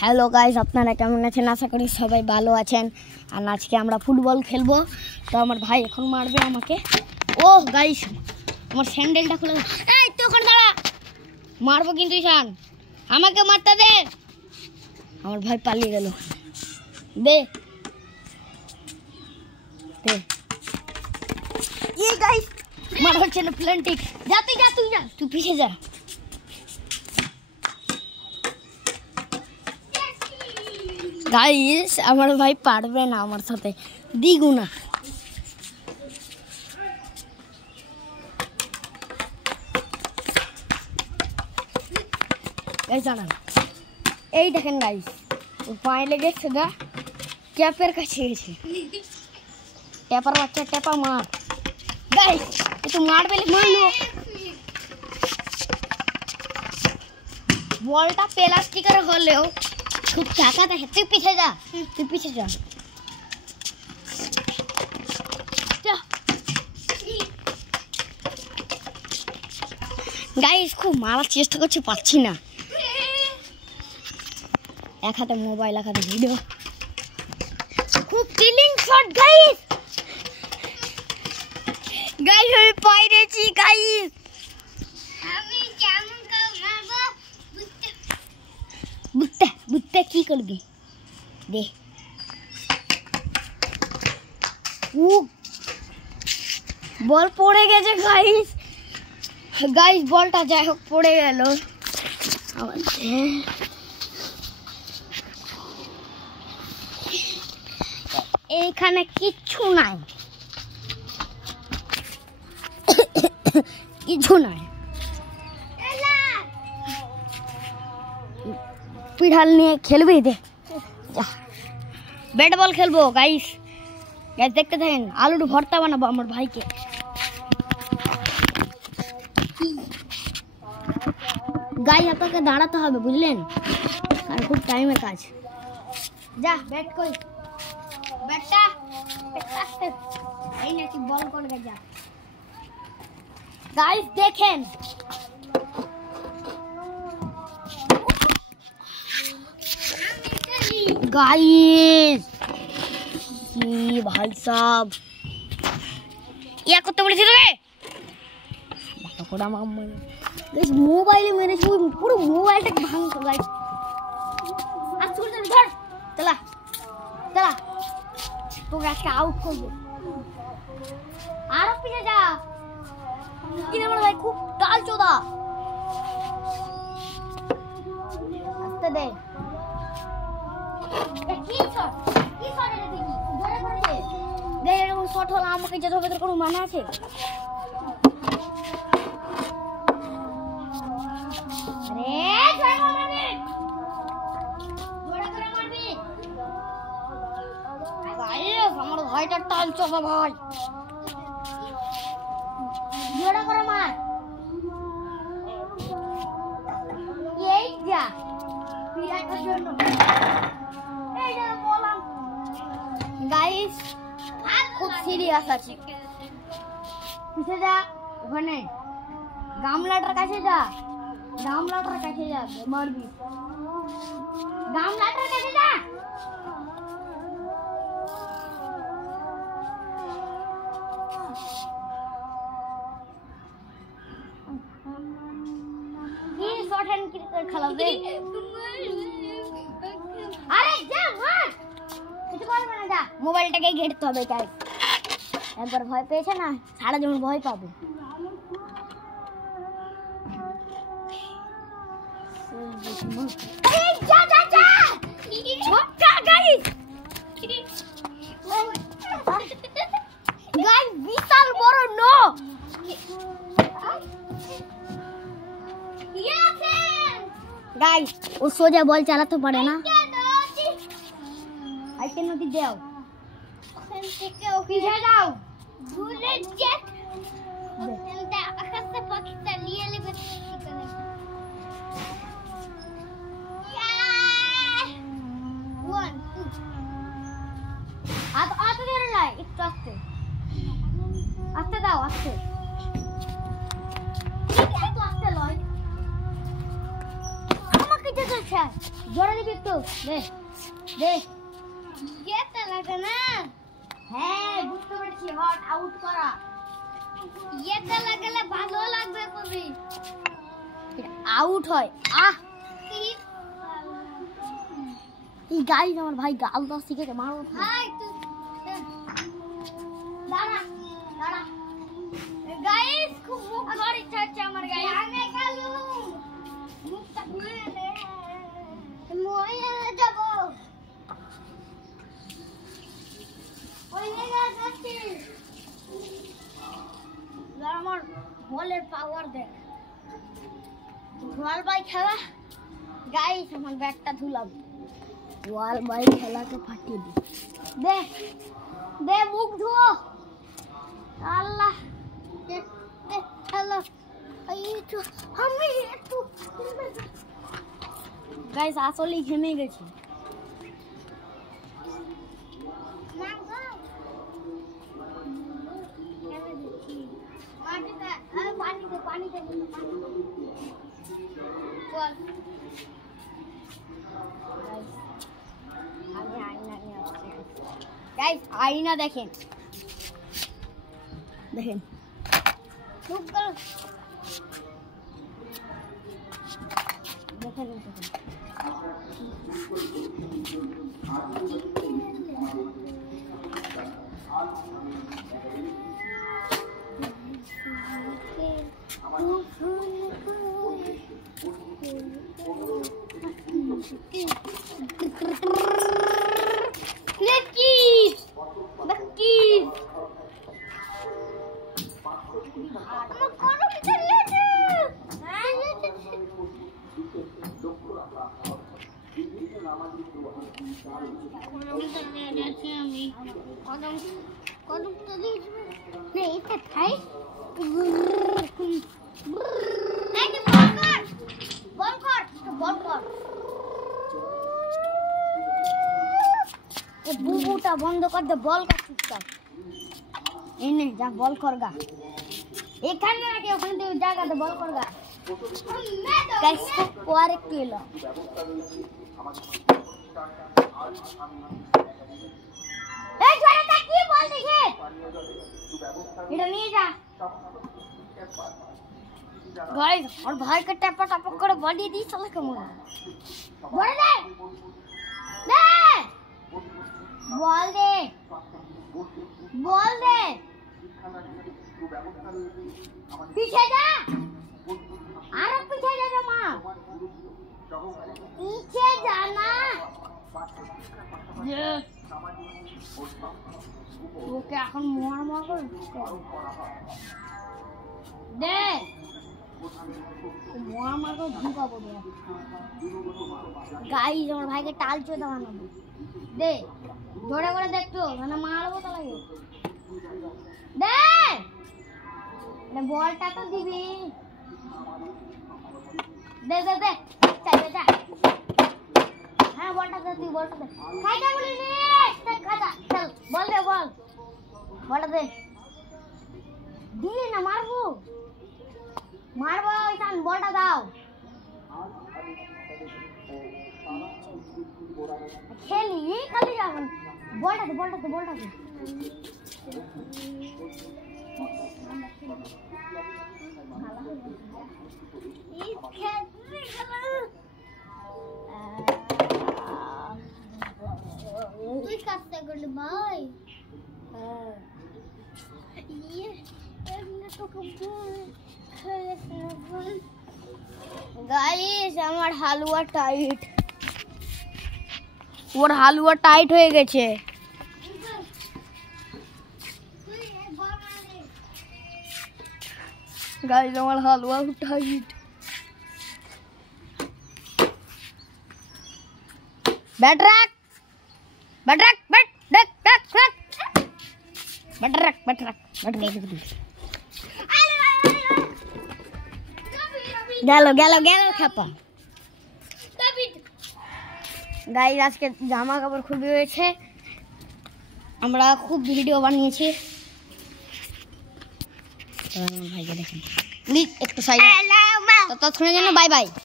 Hello guys, আপনারা কেমন আছেন? আশা করি সবাই ভালো আছেন। আর আজকে আমরা ফুটবল খেলবো। তো আমার ভাই এখন মারবে আমাকে। ও গাইস, আমার স্যান্ডেলটা খুলে, এই তুই ওখানে দাঁড়া, মারবো কিন্তু ঈশান, আমাকে মারতে দে। আমার ভাই পালিয়ে গেল। দে দে এই গাইস, মার হচ্ছে না, প্ল্যান্টিক। যা তুই পিছিয়ে যা। গাইস, আমার ভাই পারবে না আমার সাথে দ্বিগুণা। এই দেখেন গাইস, ওর পায়ে লেগেছে, গা ট্যাপের কাছে গেছে। ট্যাপার বাচ্চা, ট্যাপা মার। গাইস, একটু মারবে, মারলো। বলটা প্লাস্টিকের হলেও খুব চাকা দেখে। তুই পিছিয়ে যা, গাইস খুব মারার চেষ্টা করছি, পাচ্ছি না। এক হাতে মোবাইল, এক হাতে ভিডিও। খুব কিলিং শট গাইস। গাইস আমি পাইরেছি গাইস। আমি কেমন করে মারবো? বুঝতে কি করবি? দে। বল পড়ে গেছে গাইস, বলটা যাই হোক পড়ে গেল। এইখানে কিচ্ছু নাই, পিঠাল নিয়ে খেলবি? দে, ব্যাট বল খেলবো গাইস। দেখতে থাকেন, আলুর ভর্তা বানাবো আমার ভাইকে। গাইস আপনাকে দাঁড়াতে হবে, বুঝলেন? আর খুব টাইমের কাজ। যা ব্যাট কই, ব্যাটটা এই নাকি বল করবে। যা গাইস দেখেন, গাইস কি ভাই সাহেব, ইয়া করতে বলেছিল রে, মোবাইলে মেরেছি, পুরো মোবাইলটাকে ভাঙতো গাইস। আর চল ধর, চলা তোকে আজকে আউট করবো। আরো পিছিয়ে যা, কিনে আমার ভাই খুব টাল চোদা। আস্তে দে। শট হলো, আমাকে যেতে হবে, তোর কোনো মানে আছে? আমার ভাইটা টানছো ভাই, জোড়া করে মার। এই যা পিরাটার জন্য, এই যে বললাম গাইস খুব সিরিয়াস আছে। পিছে যা, ওখানে গামলাটার কাছে যা, মারবি। গামলাটার কাছে যা। কি শর্ট হ্যান্ড ক্রিকেট খেলাবে? আরে যা মার, কিছু করবে না, যা। মোবাইলটাকে ঘেটতে হবে গাইস। একবার ভয় পেয়েছে না, সারা জীবন ভয় পাবে। বিশাল বড় নো গাইস, ও সোজা বল চালাতে পারে না। আইতে নদী দাও, পিছে যাও। বুলেট জেট ওটা আকাশে পাখিটা নিয়ে নেবে। আস্তে ধরে লাই, একটু আস্তে দাও, আস্তে লয়। আমাকে যেতে আচ্ছা জোরে দিবি একটু দে দে গেটটা লাগে না হ্যাঁ বুঝতে পারছি হট আউট করা এটা লাগালে ভালো লাগবে কবি আউট হয় আহ এই গাইস আমার ভাই গাল দাও শিখেছে মারো ভাই তুই দাঁড়া দাঁড়া গাইস খুব মুখ ধরে ইচ্ছা আমার গাইস আমি কালু মুখটা খুলে দে মইয়া যাব ওই জায়গা যাচ্ছি আমার বলের পাওয়ার দেখ ওয়াল বাই খেলা গাইস আমার ব্যাটটা ধুলাম ওয়াল বাই খেলাকে ফাটিয়ে দি দে দে মুখ ধুও আল্লাহ দে দে আল্লাহ এইতো আমি একটু গাইস আসলেই ঘেমে গেছি पानी दे चल गाइस आईना देखें देखें चुप करो देखें बुबूटा बंद कर दे बॉल का चुपचाप इन्हें जा बॉल करगा एक खाने रखे ओखाने दे जागा दे बॉल करगा कैसे और एक किलो ए जोरे तक की बॉल देखे इधर नहीं जा गाइस और भाई का टपा टपा कर बॉडी दी चला के मुंह जोरे दे दे बॉल दे पीछे जा अरे पीछे जा रे मां पीछे जाना ये वो क्या এখন মোর মোর করে দে মোর মোর করে ঢুকাবো দে গাইস আমার ভাইকে টাল চোদা বানাবো দে ধরে করে দেখতো মানে মারবো তো লাগে দে মানে বলটা তো দিবি দে দে দে চল যা হ্যাঁ বলটা দে তুই বলটা দে খাইটা বলি নি চল খাজা চল বল দে বল বলটা দে দিলি না মারবো মারবো ইসান বলটা দাও খেলি খালি যাবেন বলটা দে তুই কাজটা করলি ভাই গাইস আমার হালুয়া টাইট ওর হালুয়া টাইট হয়ে গেছে গাইস আমার হালুয়া টাইট बैठ रख গেল খাপা গাইস আজকে জামা কাপড় খুবই হয়েছে আমরা খুব ভিডিও বানিয়েছি ভাইকে দেখেন একটু সাইড ততক্ষণের জন্য বাই বাই।